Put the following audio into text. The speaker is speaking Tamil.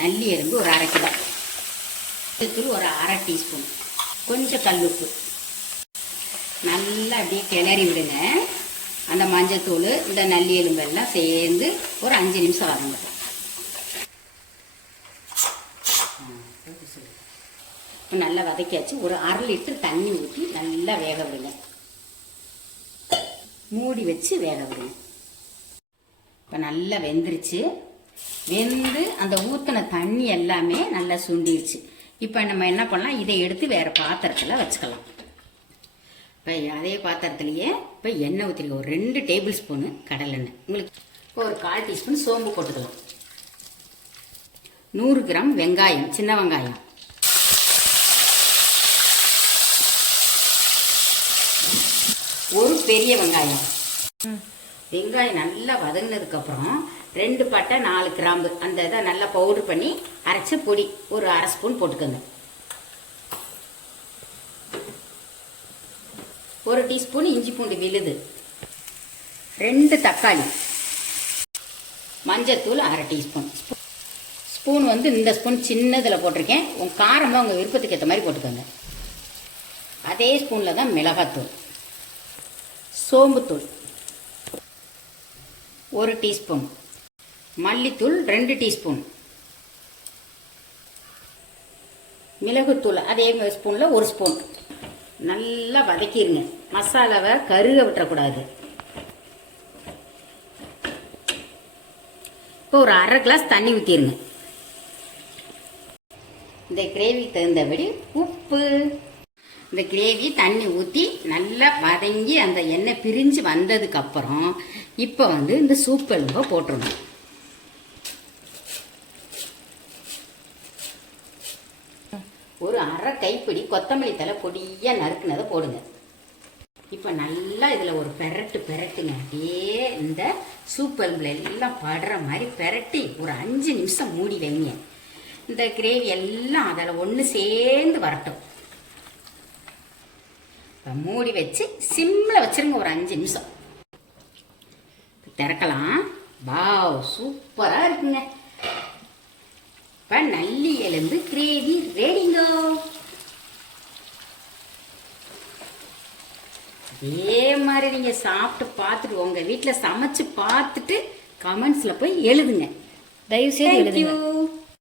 நல்லி தூள் ஒரு அரை டீஸ்பூன். கொஞ்சம் கல்லுப்பு. நல்லா அப்படியே கிளறி விடுங்க. அந்த மஞ்சத்தூள் இந்த நல்லி எலும்பெல்லாம் சேர்ந்து ஒரு அஞ்சு நிமிஷம் வரங்க இப்போ நல்லா வதக்கியாச்சு. ஒரு அரை லிட்டர் தண்ணி ஊற்றி நல்லா வேக விடுங்க. மூடி வச்சு வேக விடுங்க. இப்போ நல்லா வெந்துருச்சு. வெந்து அந்த ஊற்றின தண்ணி எல்லாமே நல்லா சுண்டிடுச்சு இப்போ நம்ம என்ன பண்ணலாம்? இதை எடுத்து வேறு பாத்திரத்தில் வச்சுக்கலாம். இப்போ அதே பாத்திரத்துலையே இப்போ எண்ணெய் ஊற்றிருக்க ஒரு ரெண்டு டேபிள் ஸ்பூனு கடலெண்ணெய் உங்களுக்கு இப்போ ஒரு கால் டீஸ்பூன் சோம்பு போட்டுக்கலாம். நூறு கிராம் வெங்காயம் சின்ன வெங்காயம். ஒரு பெரிய வெங்காயம். வெங்காயம் நல்லா வதங்கினதுக்கப்புறம் ரெண்டு பட்டை நாலு கிராம்பு அந்த இதை நல்லா பவுடர் பண்ணி அரைச்ச பொடி ஒரு அரை ஸ்பூன் போட்டுக்கோங்க. ஒரு டீஸ்பூன் இஞ்சி பூண்டு விழுது. ரெண்டு தக்காளி. மஞ்சத்தூள் அரை டீஸ்பூன் ஸ்பூன் வந்து இந்த ஸ்பூன் சின்னதில் போட்டிருக்கேன். உங்கள் காரமாக உங்கள் விருப்பத்துக்கு ஏற்ற மாதிரி போட்டுக்கோங்க. அதே ஸ்பூனில் தான் மிளகாத்தூள். சோம்புத்தூள். ஒரு டீஸ்பூன். மல்லித்தூள் ரெண்டு டீஸ்பூன். மிளகுத்தூள் அதே ஸ்பூனில் ஒரு ஸ்பூன். நல்லா வதக்கிடுங்க மசாலாவை கருக விட்டுறக்கூடாது. இப்போ ஒரு அரை கிளாஸ் தண்ணி ஊற்றிடுங்க இந்த கிரேவிக்கு தகுந்தபடி உப்பு இந்த கிரேவி தண்ணி ஊற்றி நல்லா வதங்கி அந்த எண்ணெய் பிரிஞ்சு வந்ததுக்கப்புறம் இப்போ வந்து இந்த சூப் எலும்பை போட்டுடணும் ஒரு அரை கைப்பிடி கொத்தமல்லி தலை பொடியாக நறுக்குனதை போடுங்க. இப்போ நல்லா இதில் ஒரு பெரட்டு பெரட்டுங்க. அப்படியே இந்த சூப் எலும்பில் எல்லாம் படுற மாதிரி பெரட்டி ஒரு அஞ்சு நிமிஷம் மூடி வைங்க. இந்த கிரேவி எல்லாம் அதில் ஒன்று சேர்ந்து வரட்டும். இப்போ மூடி வச்சு சிம்மில் வச்சிருங்க ஒரு அஞ்சு நிமிஷம். திறக்கலாம். வாவ் சூப்பராக இருக்குங்க. இப்போ நல்லி எலும்பு கிரேவி ரெடிங்கோ இதே மாதிரி நீங்கள் சாப்பிட்டு பார்த்துட்டு உங்கள் வீட்டில் சமைச்சு பார்த்துட்டு கமெண்ட்ஸில் போய் எழுதுங்க. தயவு செய்து எழுதுங்க.